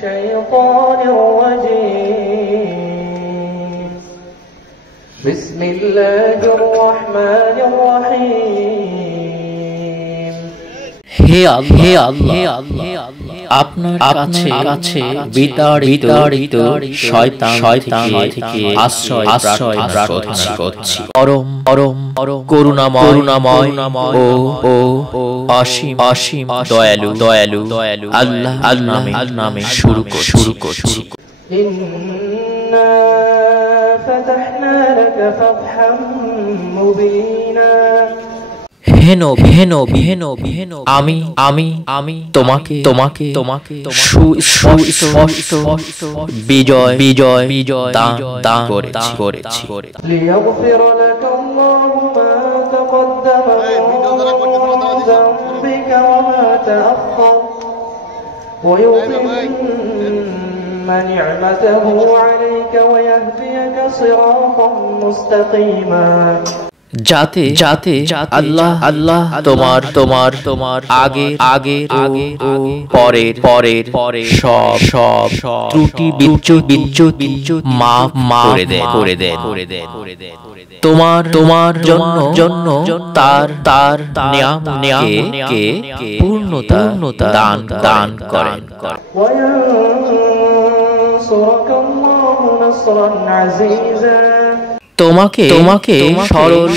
الشيطان الرجيم بسم الله الرحمن الرحيم হে আল্লাহ আপনার কাছে বিতাড়িত শয়তান থেকে আশ্রয় প্রার্থনা করছি। পরম করুণাময় ও অসীম দয়ালু আল্লাহর নামে শুরু করছি। ইন্না ফাতাহনা লাকা ফাতহাম মুবিনা। আমি তোমাকে সুস্পষ্ট বিজয় দান করেছি। লিয়াগফির লাকাল্লাহু মা তাকদ্দামা মিন যামবিকা ওয়া মা তাআখার ওয়া ইউতিম্মা নি'মাতাহু আলাইকা ওয়া ইয়াহদিয়াকা সিরাতাম মুস্তাকিমা। যাতে আল্লাহ তোমার আগে পরের সব ত্রুটি বিচ্যুত মাফ করে দেন। তোমার জন্য তার নিয়ামতকে পূর্ণতা দান করেন। তোমাকে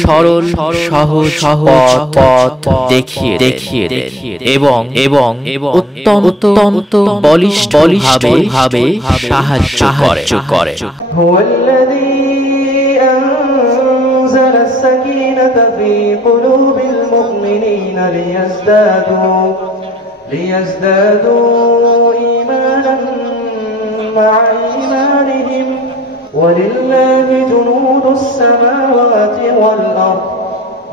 সরল সহজ পথ দেখিয়ে এবং অত্যন্ত বলিষ্ঠ ভাবে সাহায্য করে। হুয়াল্লাযী আনজালা আস-সাকিনাতা ফী কুলুবিল মুমিনিনা লিয়াজদাদু ঈমানান মা'a ঈমানিহিম ولله جنود السماوات والأرض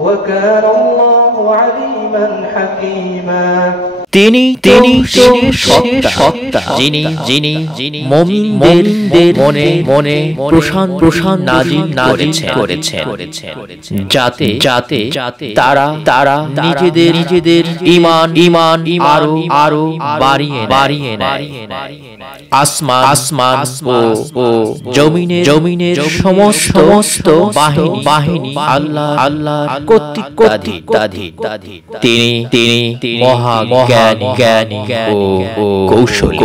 وكان الله عليما حكيما। তিনি সত্তা যিনি মুমিনদের মনে প্রশান্তি নাজিল করেছেন যাতে তারা নিজেদের ঈমান আরো বাড়িয়ে নেয়। আসমান ও জমিনের সমস্ত বাহিনী আল্লাহ কর্তৃত্বাধীন। তিনি মহাজ্ঞানী ও কৌশলী।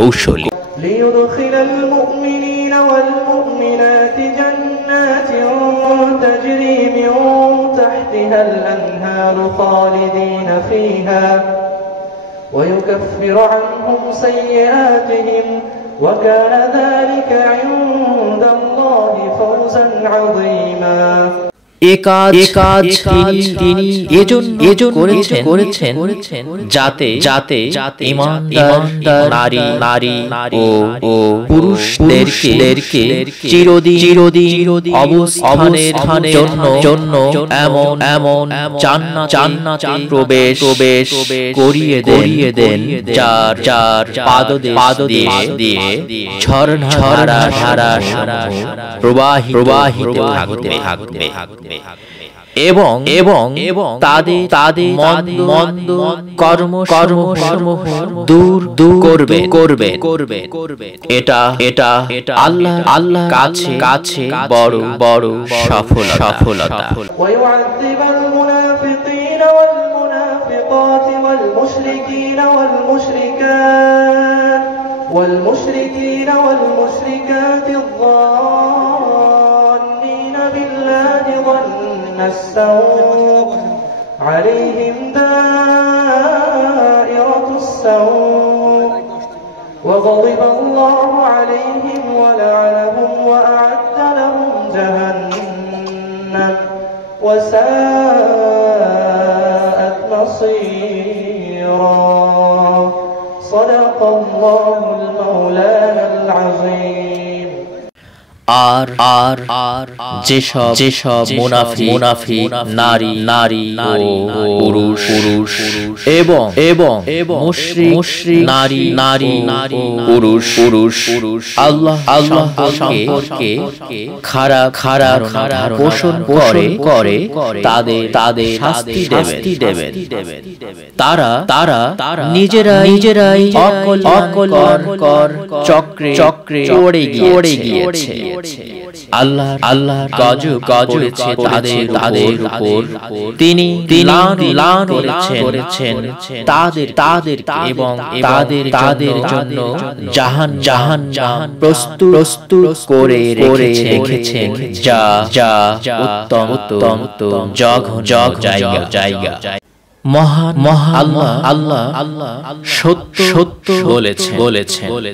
লিইউদখিলাল মুমিনিনা ওয়াল মুমিনাতি জান্নাতিন তাজরি মিন তাহতিহাল আনহারু খালিদিনা ফিহা ওয়া ইউকাফফিরু আনহুম সাইয়্যাতিহিম ওয়া কানা যালিকা ইনদাল্লাহি ফাওজান আযীমা। একাজ তিনি এজন করেছেন যাতে ইমানদার নারী ও পুরুষদেরকে চিরদিন অবস্থানের জন্য এমন জান্নাতে প্রবেশ করিয়ে দেন যার পাদদেশ দিয়ে ঝরনা ধারা প্রবাহিত থাকবে এবং তাদের মন্দ কর্ম দূর করবে। এটা আল্লাহ কাছে বড় সফলতা। ওয়ায়ুআযিবাল মুনাফিকিনা ওয়াল মুনাফিকাতি ওয়াল মুশরিকিনা ওয়াল মুশরিকাত والمشركات الظانين بالله ظن السوء عليهم دائرة السوء وغضب الله عليهم ولعنهم وأعد لهم جهنم وساءت مصيرا। صدق الله المولانا العظيم। আর আর আর যেসব মুনাফিক নারী ও পুরুষ এবং মুশরিক নারী পুরুশ আল্লাহ সম্পর্কে খারাপ পোষণ করে তাদের শাস্তি দেবেন। তারা নিজেরাই অকল্যাণকর চক্রে পড়ে গিয়েছে। আল্লাহ গজব করেছে তাদের উপর। তিনি লান করেছেন তাদের এবং তাদের জন্য জাহান্নাম প্রস্তুত করে রেখেছেন, যা উত্তম জঘন্য জায়গা। মহান আল্লাহ সত্য বলেছেন।